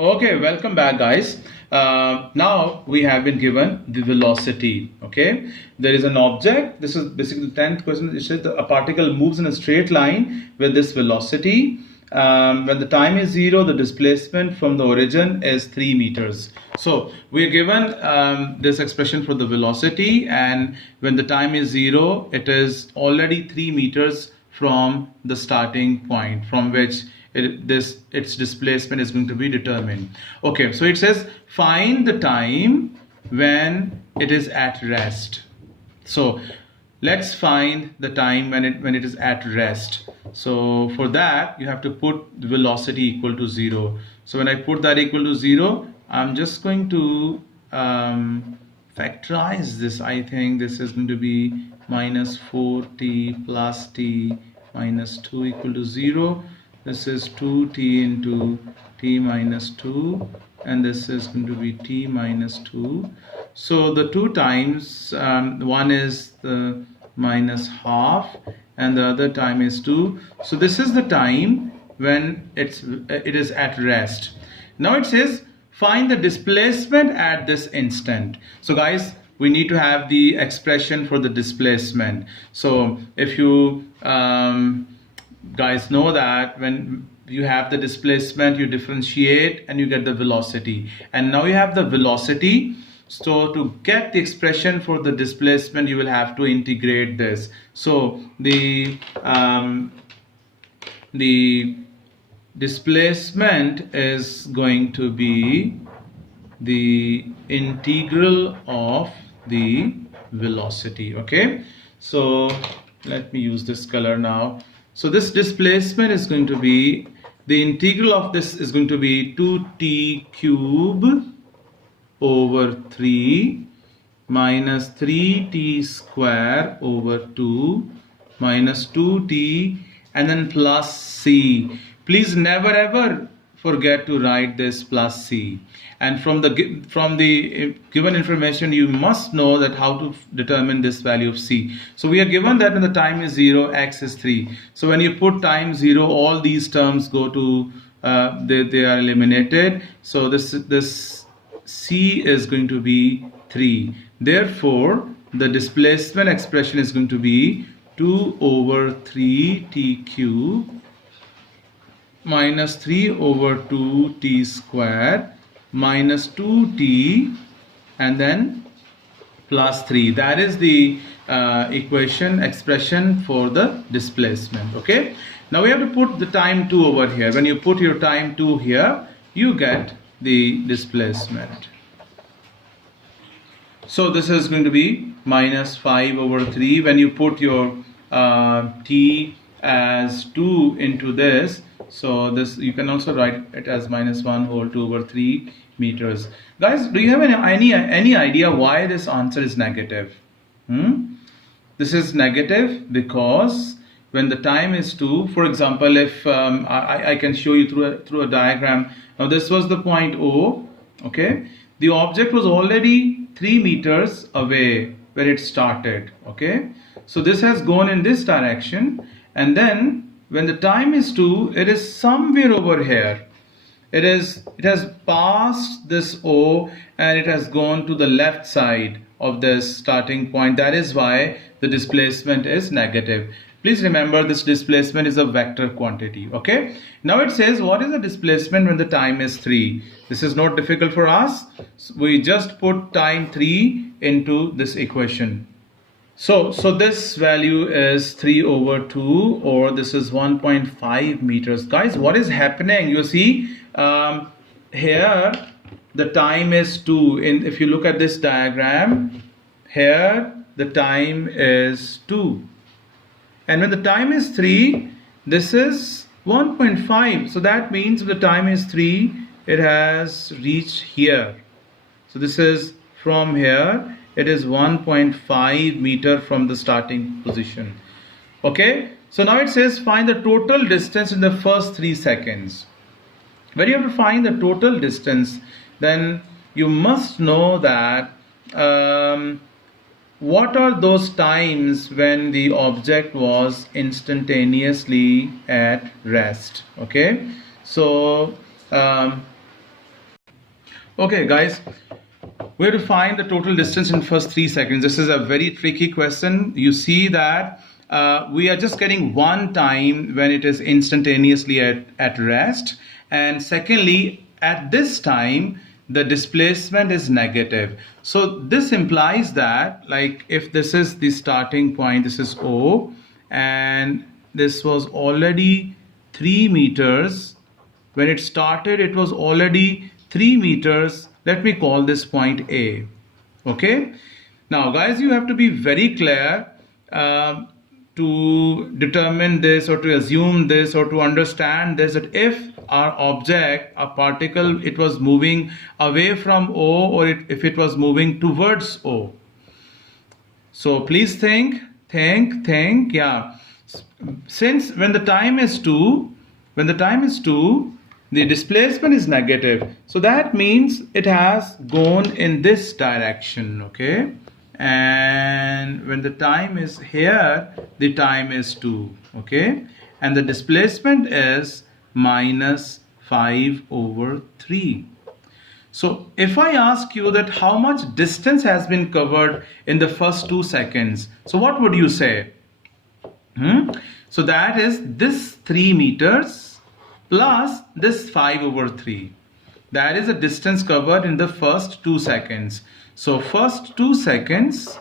Okay, welcome back, guys. Now we have been given the velocity. Okay, there is an object. This is basically the 10th question. It says a particle moves in a straight line with this velocity. When the time is 0, the displacement from the origin is 3 meters. So we are given this expression for the velocity, and when the time is 0, it is already 3 meters from the starting point from which its displacement is going to be determined. Okay, so it says find the time when it is at rest. So let's find the time when it is at rest. So for that you have to put the velocity equal to 0. So when I put that equal to 0, I'm just going to factorize this. I think this is going to be minus 4t plus t minus 2 equal to 0. This is 2t into t minus 2, and this is going to be t minus 2. So the two times, one is the minus half and the other time is 2. So this is the time when it is at rest. Now it says find the displacement at this instant. So guys, we need to have the expression for the displacement. So if you guys know that when you have the displacement, you differentiate and you get the velocity, and now you have the velocity. So to get the expression for the displacement, you will have to integrate this. So the displacement is going to be the integral of the velocity. Okay, so let me use this color now. So this displacement is going to be, the integral of this is going to be 2t cube over 3 minus 3t square over 2 minus 2t and then plus c. Please never ever forget to write this plus c. And from the given information, you must know that how to determine this value of c. So we are given that when the time is 0, x is 3. So when you put time 0, all these terms go to they are eliminated. So this c is going to be 3. Therefore, the displacement expression is going to be 2 over 3t cube minus 3 over 2t square minus 2t and then plus 3. That is the expression for the displacement. Okay, now we have to put the time 2 over here. When you put your time 2 here, you get the displacement. So this is going to be minus 5 over 3. When you put your t as 2 into this, so this you can also write it as minus 1 whole 2 over 3 meters. Guys, do you have any idea why this answer is negative? This is negative because when the time is 2, for example, if I can show you through a diagram. Now this was the point O. Okay, the object was already 3 meters away when it started. Okay, so this has gone in this direction, and then when the time is 2, it is somewhere over here. It has passed this O and it has gone to the left side of this starting point. That is why the displacement is negative. Please remember, this displacement is a vector quantity. Okay, now it says what is the displacement when the time is 3. This is not difficult for us. So we just put time 3 into this equation. So this value is 3 over 2, or this is 1.5 meters. Guys, what is happening? You see, here the time is 2. If you look at this diagram, here the time is 2. And when the time is 3, this is 1.5. So that means if the time is 3, it has reached here. So this is from here. It is 1.5 meter from the starting position. Okay, so now it says find the total distance in the first 3 seconds. When you have to find the total distance, then you must know that what are those times when the object was instantaneously at rest. Okay, so Okay guys, we have to find the total distance in first 3 seconds. This is a very tricky question. You see that we are just getting one time when it is instantaneously at rest, and secondly at this time the displacement is negative. So this implies that, like, if this is the starting point, this is O, and this was already 3 meters. When it started, it was already 3 meters. Let me call this point A. Okay. Now guys, you have to be very clear to determine this, or to assume this, or to understand this, that if our object, a particle, it was moving away from O, or if it was moving towards O. So please think, yeah. Since when the time is 2, the displacement is negative. So that means it has gone in this direction, okay? And when the time is here, the time is 2, okay? And the displacement is minus 5/3. So if I ask you that how much distance has been covered in the first 2 seconds, so what would you say? So that is this 3 meters plus this 5/3. That is the distance covered in the first 2 seconds. So first 2 seconds,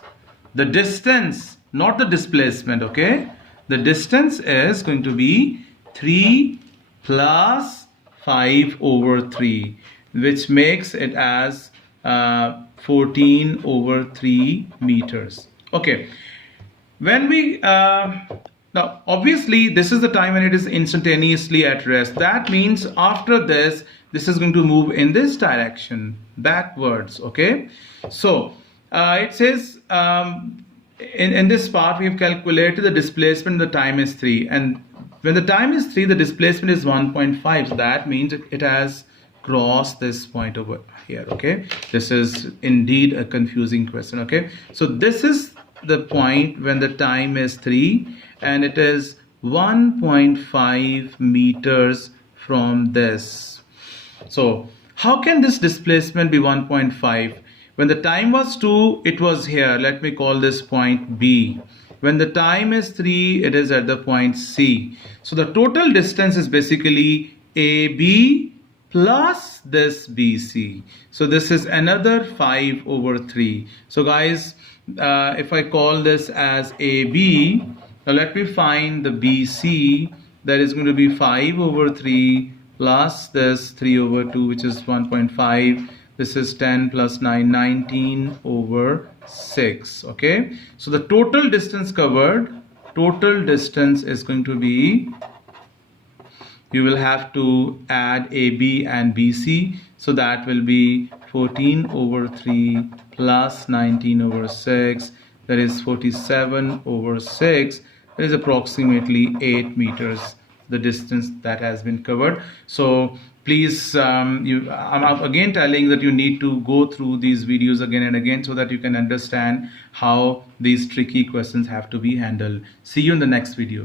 the distance, not the displacement, okay? The distance is going to be 3 plus 5/3, which makes it as 14/3 meters. Okay. When we now obviously this is the time when it is instantaneously at rest. That means after this is going to move in this direction backwards, okay? So it says in this part we have calculated the displacement. The time is 3, and when the time is 3, the displacement is 1.5. So that means it has crossed this point over here, okay? This is indeed a confusing question, okay? So this is the point when the time is 3, and it is 1.5 meters from this. So how can this displacement be 1.5? When the time was 2, it was here. Let me call this point B. When the time is 3, it is at the point C. So the total distance is basically AB plus this BC. So this is another 5/3. So guys, if I call this as AB, now let me find the BC. That is going to be 5/3 plus this 3/2, which is 1.5. This is 10 plus 9, 19/6. Okay. So the total distance covered, total distance is going to be, you will have to add AB and BC. So that will be 14/3 plus 19/6. That is 47/6. That is approximately 8 meters, the distance that has been covered. So please, I'm again telling that you need to go through these videos again and again so that you can understand how these tricky questions have to be handled. See you in the next video.